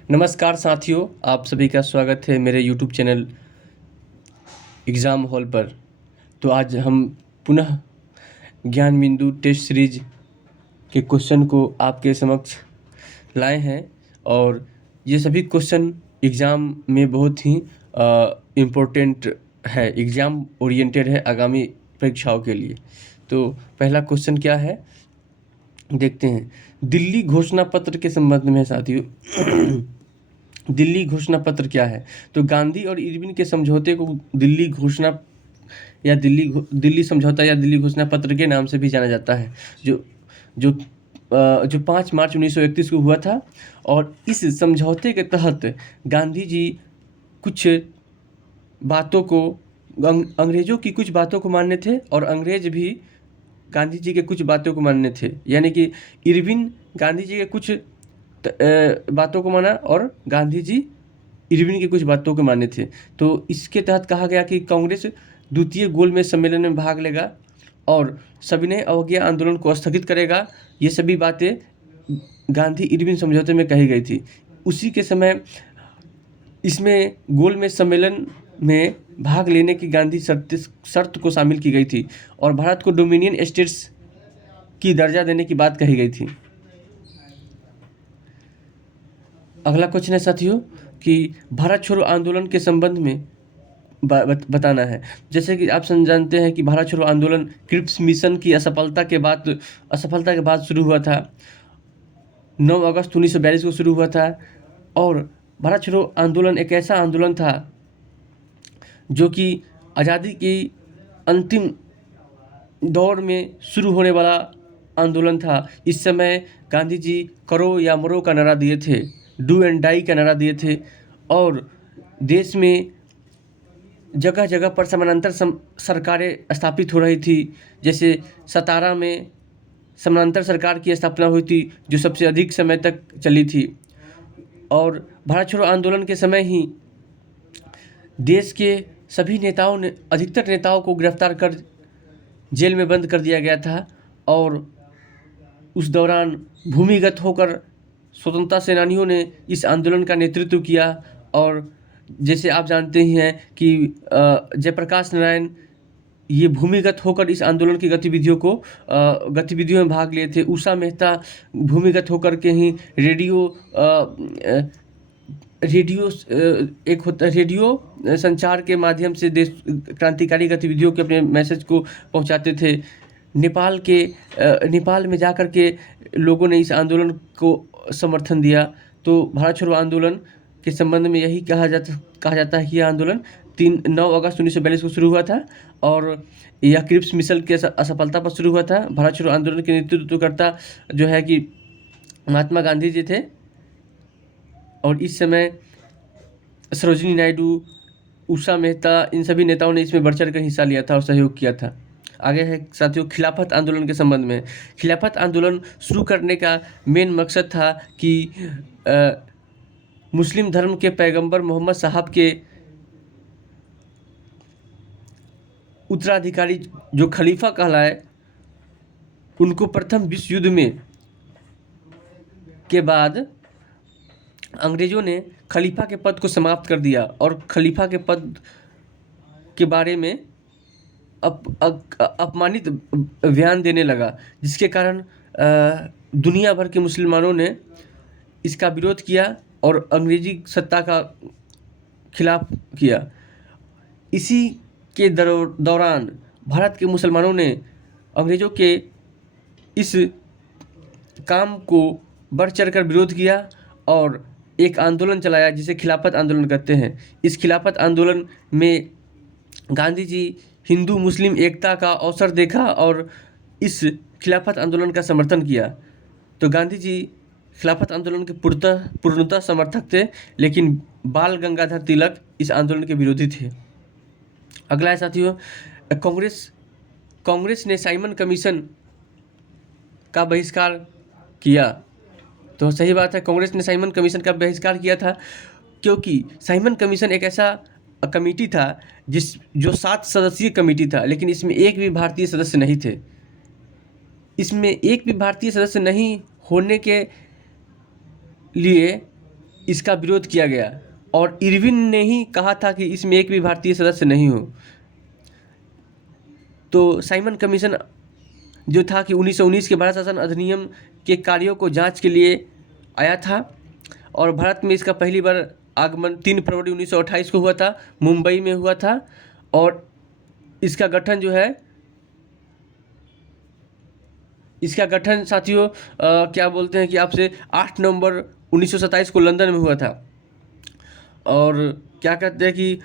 नमस्कार साथियों, आप सभी का स्वागत है मेरे यूट्यूब चैनल एग्ज़ाम हॉल पर। तो आज हम पुनः ज्ञान बिंदु टेस्ट सीरीज के क्वेश्चन को आपके समक्ष लाए हैं और ये सभी क्वेश्चन एग्ज़ाम में बहुत ही इम्पोर्टेंट है, एग्ज़ाम ओरिएंटेड है आगामी परीक्षाओं के लिए। तो पहला क्वेश्चन क्या है, देखते हैं। दिल्ली घोषणा पत्र के संबंध में साथियों दिल्ली घोषणा पत्र क्या है? तो गांधी और इरविन के समझौते को दिल्ली घोषणा या दिल्ली समझौता या दिल्ली घोषणा पत्र के नाम से भी जाना जाता है, जो जो जो 5 मार्च 1931 को हुआ था। और इस समझौते के तहत गांधी जी कुछ बातों को अंग्रेज़ों की कुछ बातों को मानने थे और अंग्रेज भी गांधी जी के कुछ बातों को मानने थे। यानी कि इरविन गांधी जी के कुछ बातों को माना और गांधी जी इरविन की कुछ बातों को माने थे। तो इसके तहत कहा गया कि कांग्रेस द्वितीय गोलमेज सम्मेलन में भाग लेगा और सविनय अवज्ञा आंदोलन को स्थगित करेगा। ये सभी बातें गांधी इरविन समझौते में कही गई थी। उसी के समय इसमें गोलमेज सम्मेलन में भाग लेने की गांधी शर्त को शामिल की गई थी और भारत को डोमिनियन स्टेट्स की दर्जा देने की बात कही गई थी। अगला क्वेश्चन है साथियों कि भारत छोड़ो आंदोलन के संबंध में बताना है। जैसे कि आप जानते हैं कि भारत छोड़ो आंदोलन क्रिप्स मिशन की असफलता के बाद शुरू हुआ था। 9 अगस्त 1942 को शुरू हुआ था और भारत छोड़ो आंदोलन एक ऐसा आंदोलन था जो कि आज़ादी की अंतिम दौर में शुरू होने वाला आंदोलन था। इस समय गांधी जी करो या मरो का नारा दिए थे, डू एंड डाई का नारा दिए थे और देश में जगह जगह पर समानांतर सरकारें स्थापित हो रही थी। जैसे सतारा में समानांतर सरकार की स्थापना हुई थी जो सबसे अधिक समय तक चली थी। और भारत छोड़ो आंदोलन के समय ही देश के सभी नेताओं ने अधिकतर नेताओं को गिरफ्तार कर जेल में बंद कर दिया गया था और उस दौरान भूमिगत होकर स्वतंत्रता सेनानियों ने इस आंदोलन का नेतृत्व किया। और जैसे आप जानते ही हैं कि जयप्रकाश नारायण ये भूमिगत होकर इस आंदोलन की गतिविधियों में भाग लिए थे। उषा मेहता भूमिगत होकर के ही रेडियो संचार के माध्यम से देश क्रांतिकारी गतिविधियों के अपने मैसेज को पहुंचाते थे। नेपाल में जाकर के लोगों ने इस आंदोलन को समर्थन दिया। तो भारत छोड़ो आंदोलन के संबंध में यही कहा जाता है कि यह आंदोलन 9 अगस्त 1942 को शुरू हुआ था और यह क्रिप्स मिशन के असफलता पर शुरू हुआ था। भारत छोड़ो आंदोलन के नेतृत्वकर्ता जो है कि महात्मा गांधी जी थे और इस समय सरोजिनी नायडू, उषा मेहता, इन सभी नेताओं ने इसमें बढ़ चढ़ कर हिस्सा लिया था और सहयोग किया था। आगे है साथियों खिलाफत आंदोलन के संबंध में। खिलाफत आंदोलन शुरू करने का मेन मकसद था कि मुस्लिम धर्म के पैगंबर मोहम्मद साहब के उत्तराधिकारी जो खलीफा कहलाए, उनको प्रथम विश्व युद्ध में के बाद अंग्रेज़ों ने खलीफा के पद को समाप्त कर दिया और खलीफा के पद के बारे में अपमानित बयान देने लगा, जिसके कारण दुनिया भर के मुसलमानों ने इसका विरोध किया और अंग्रेजी सत्ता का खिलाफ किया। इसी के दौरान भारत के मुसलमानों ने अंग्रेज़ों के इस काम को बढ़ चढ़कर विरोध किया और एक आंदोलन चलाया जिसे खिलाफत आंदोलन कहते हैं। इस खिलाफत आंदोलन में गांधी जी हिंदू मुस्लिम एकता का अवसर देखा और इस खिलाफत आंदोलन का समर्थन किया। तो गांधी जी खिलाफत आंदोलन के पूर्णतः समर्थक थे, लेकिन बाल गंगाधर तिलक इस आंदोलन के विरोधी थे। अगला है साथियों कांग्रेस ने साइमन कमीशन का बहिष्कार किया। तो सही बात है, कांग्रेस ने साइमन कमीशन का बहिष्कार किया था क्योंकि साइमन कमीशन एक ऐसा कमेटी था जो 7 सदस्यीय कमेटी था, लेकिन इसमें एक भी भारतीय सदस्य नहीं थे। इसमें एक भी भारतीय सदस्य नहीं होने के लिए इसका विरोध किया गया और इरविन ने ही कहा था कि इसमें एक भी भारतीय सदस्य नहीं हो। तो साइमन कमीशन जो था कि 1919 के भारत शासन अधिनियम के कार्यों को जांच के लिए आया था और भारत में इसका पहली बार आगमन 3 फरवरी 1928 को हुआ था, मुंबई में हुआ था। और इसका गठन जो है, इसका गठन साथियों क्या बोलते हैं कि आपसे 8 नवंबर 1927 को लंदन में हुआ था। और क्या कहते हैं कि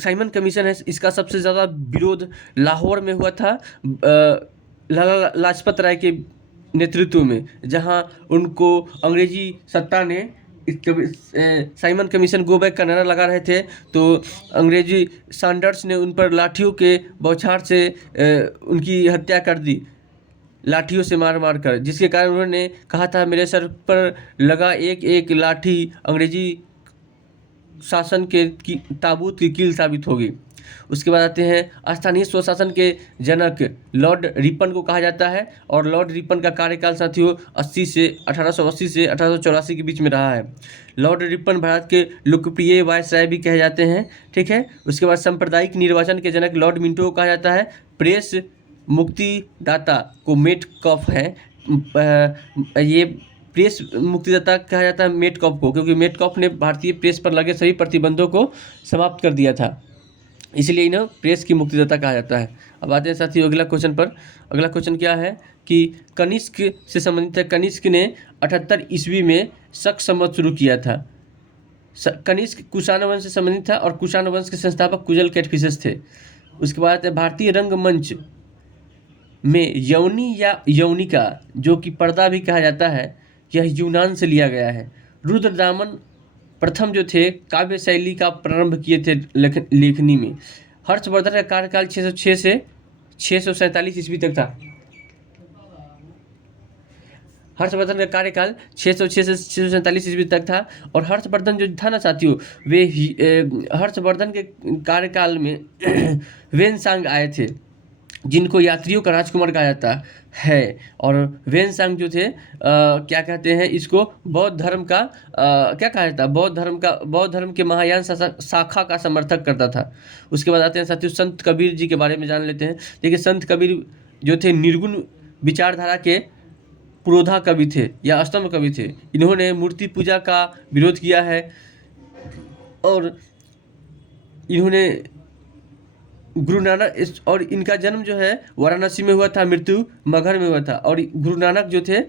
साइमन कमीशन है, इसका सबसे ज़्यादा विरोध लाहौर में हुआ था लाला लाजपत राय के नेतृत्व में, जहां उनको अंग्रेजी सत्ता ने साइमन कमीशन गो बैक का नारा लगा रहे थे, तो अंग्रेजी सैंडर्स ने उन पर लाठियों के बौछार से उनकी हत्या कर दी, लाठियों से मार मार कर, जिसके कारण उन्होंने कहा था मेरे सर पर लगा एक एक लाठी अंग्रेजी शासन के ताबूत की कील साबित होगी। उसके बाद आते हैं स्थानीय स्वशासन के जनक लॉर्ड रिपन को कहा जाता है, और लॉर्ड रिपन का कार्यकाल साथियों 1880 से 1884 के बीच में रहा है। लॉर्ड रिपन भारत के लोकप्रिय वायसराय भी कहे जाते हैं, ठीक है। उसके बाद सांप्रदायिक निर्वाचन के जनक लॉर्ड मिंटो को कहा जाता है। प्रेस मुक्तिदाता को मेटकॉफ है, ये प्रेस मुक्तिदाता कहा जाता है मेटकॉफ को, क्योंकि मेटकॉफ ने भारतीय प्रेस पर लगे सभी प्रतिबंधों को समाप्त कर दिया था, इसलिए इन्हें प्रेस की मुक्तिदाता कहा जाता है। अब आते हैं साथियों अगला क्वेश्चन पर। अगला क्वेश्चन क्या है कि कनिष्क से संबंधित है। कनिष्क ने 78 ईस्वी में शक संवत शुरू किया था। कनिष्क कुषाण वंश से संबंधित था और कुषाण वंश के संस्थापक कुजल कैटफिशस थे। उसके बाद भारतीय रंगमंच में यौनी या यौनिका, जो कि पर्दा भी कहा जाता है, यह यूनान से लिया गया है। रुद्रदामन प्रथम जो थे काव्य शैली का प्रारंभ किए थे लेखनी में। हर्षवर्धन का कार्यकाल 606 से 647 ईस्वी तक था। हर्षवर्धन का कार्यकाल 606 से 647 ईस्वी तक था। और हर्षवर्धन जो था ना साथियों, वे हर्षवर्धन के कार्यकाल में वेनसांग आए थे, जिनको यात्रियों का राजकुमार कहा जाता है। और वेनसांग जो थे क्या कहते हैं इसको, बौद्ध धर्म का क्या कहा जाता है, बौद्ध धर्म के महायान शाखा का समर्थक करता था। उसके बाद आते हैं साथियों संत कबीर जी के बारे में जान लेते हैं। देखिए संत कबीर जो थे निर्गुण विचारधारा के पुरोधा कवि थे या स्तंभ कवि थे। इन्होंने मूर्ति पूजा का विरोध किया है और इन्होंने गुरु नानक और इनका जन्म जो है वाराणसी में हुआ था, मृत्यु मगहर में हुआ था। और गुरु नानक जो थे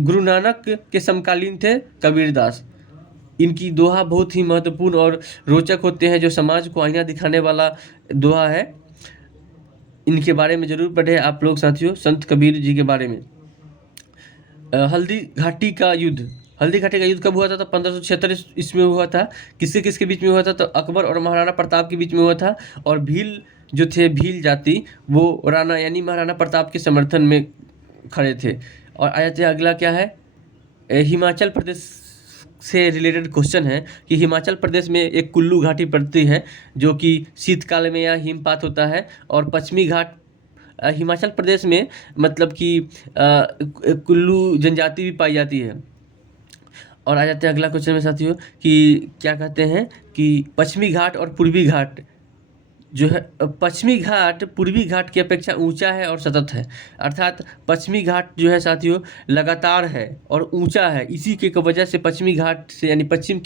गुरु नानक के समकालीन थे कबीरदास। इनकी दोहा बहुत ही महत्वपूर्ण और रोचक होते हैं, जो समाज को आईना दिखाने वाला दोहा है। इनके बारे में जरूर पढ़े आप लोग साथियों, संत कबीर जी के बारे में। हल्दी घाटी का युद्ध कब हुआ था? तो 1576 ईस्वी में हुआ था। किसके किसके बीच में हुआ था? तो अकबर और महाराणा प्रताप के बीच में हुआ था। और भील जो थे, भील जाति, वो राणा यानी महाराणा प्रताप के समर्थन में खड़े थे। और आ जाते हैं अगला क्या है, हिमाचल प्रदेश से रिलेटेड क्वेश्चन है कि हिमाचल प्रदेश में एक कुल्लू घाटी पड़ती है, जो कि शीतकाल में यहाँ हिमपात होता है। और पश्चिमी घाट हिमाचल प्रदेश में मतलब कि कुल्लू जनजाति भी पाई जाती है। और आ जाते हैं अगला क्वेश्चन में साथियों कि क्या कहते हैं कि पश्चिमी घाट और पूर्वी घाट जो है, पश्चिमी घाट पूर्वी घाट की अपेक्षा ऊंचा है और सतत है। अर्थात पश्चिमी घाट जो है साथियों लगातार है और ऊंचा है। इसी के वजह से पश्चिमी घाट से यानी पश्चिम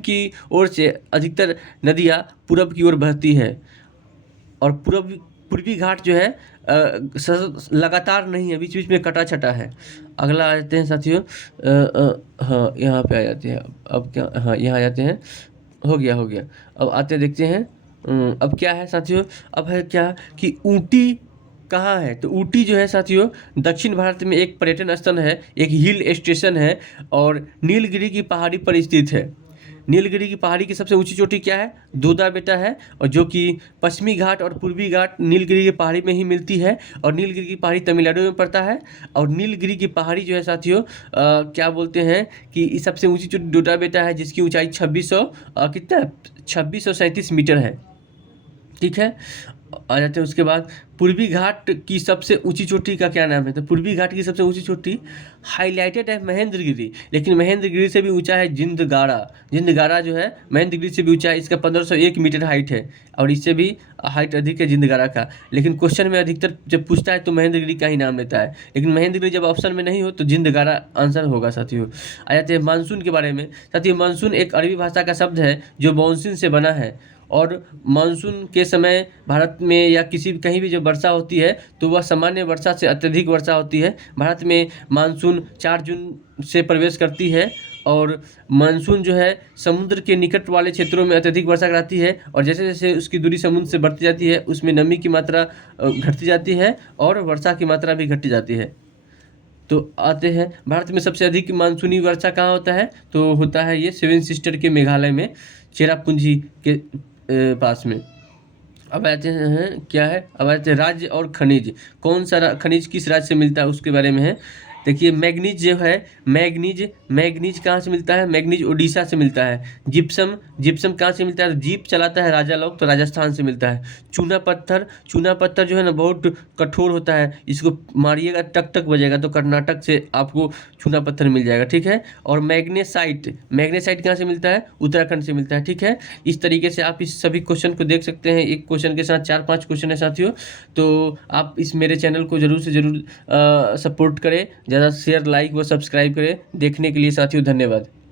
की ओर से अधिकतर नदियाँ पूरब की ओर बहती है। और पूर्वी घाट जो है लगातार नहीं है, बीच बीच में कटा छटा है। अगला आ जाते हैं साथियों, हाँ यहाँ पे आ जाते हैं। अब क्या, हाँ यहाँ आ जाते हैं, हो गया। अब आते देखते हैं अब क्या है साथियों। अब है क्या कि ऊटी कहाँ है? तो ऊटी जो है साथियों दक्षिण भारत में एक पर्यटन स्थल है, एक हिल स्टेशन है और नीलगिरी की पहाड़ी पर स्थित है। नीलगिरी की पहाड़ी की सबसे ऊंची चोटी क्या है? दोदा बेटा है, और जो कि पश्चिमी घाट और पूर्वी घाट नीलगिरी की पहाड़ी में ही मिलती है। और नीलगिरी की पहाड़ी तमिलनाडु में पड़ता है। और नीलगिरी की पहाड़ी जो है साथियों क्या बोलते हैं कि सबसे ऊंची चोटी दोदा बेटा है, जिसकी ऊंचाई 2637 मीटर है, ठीक है। आ जाते हैं उसके बाद पूर्वी घाट की सबसे ऊंची चोटी का क्या नाम है? तो पूर्वी घाट की सबसे ऊंची चोटी हाईलाइटेड है महेंद्रगिरी, लेकिन महेंद्रगिरी से भी ऊंचा है जिंदगारा। जिंदगारा जो है महेंद्रगिरी से भी ऊंचा है, इसका 1501 मीटर हाइट है और इससे भी हाइट अधिक है जिंदगारा का। लेकिन क्वेश्चन में अधिकतर जब पूछता है तो महेंद्रगिरी का ही नाम लेता है, लेकिन महेंद्रगिरी जब ऑप्शन में नहीं हो तो जिंदगारा आंसर होगा साथियों। आ जाते हैं मानसून के बारे में। साथियों मानसून एक अरबी भाषा का शब्द है जो मानसून से बना है, और मानसून के समय भारत में या किसी कहीं भी जब वर्षा होती है तो वह सामान्य वर्षा से अत्यधिक वर्षा होती है। भारत में मानसून 4 जून से प्रवेश करती है, और मानसून जो है समुद्र के निकट वाले क्षेत्रों में अत्यधिक वर्षा कराती है, और जैसे जैसे उसकी दूरी समुद्र से बढ़ती जाती है उसमें नमी की मात्रा घटती जाती है और वर्षा की मात्रा भी घटती जाती है। तो आते हैं भारत में सबसे अधिक मानसूनी वर्षा कहाँ होता है? तो होता है ये सेवन सिस्टर के मेघालय में, चेरापूंजी के पास में। अब आते हैं क्या है, अब आते हैं राज्य और खनिज। कौन सा खनिज किस राज्य से मिलता है उसके बारे में है। देखिए मैग्नीज जो है, मैग्नीज कहाँ से मिलता है? मैग्नीज उड़ीसा से मिलता है। जिप्सम कहाँ से मिलता है? तो जीप चलाता है राजा लोग, तो राजस्थान से मिलता है। चूना पत्थर जो है ना बहुत कठोर होता है, इसको मारिएगा टक टक बजेगा, तो कर्नाटक से आपको चूना पत्थर मिल जाएगा, ठीक है। और मैग्नेसाइट कहाँ से मिलता है? उत्तराखंड से मिलता है, ठीक है। इस तरीके से आप इस सभी क्वेश्चन को देख सकते हैं, एक क्वेश्चन के साथ 4-5 क्वेश्चन है साथियों। तो आप इस मेरे चैनल को जरूर से जरूर सपोर्ट करें, ज़्यादा शेयर लाइक व सब्सक्राइब करें। देखने के लिए साथियों धन्यवाद।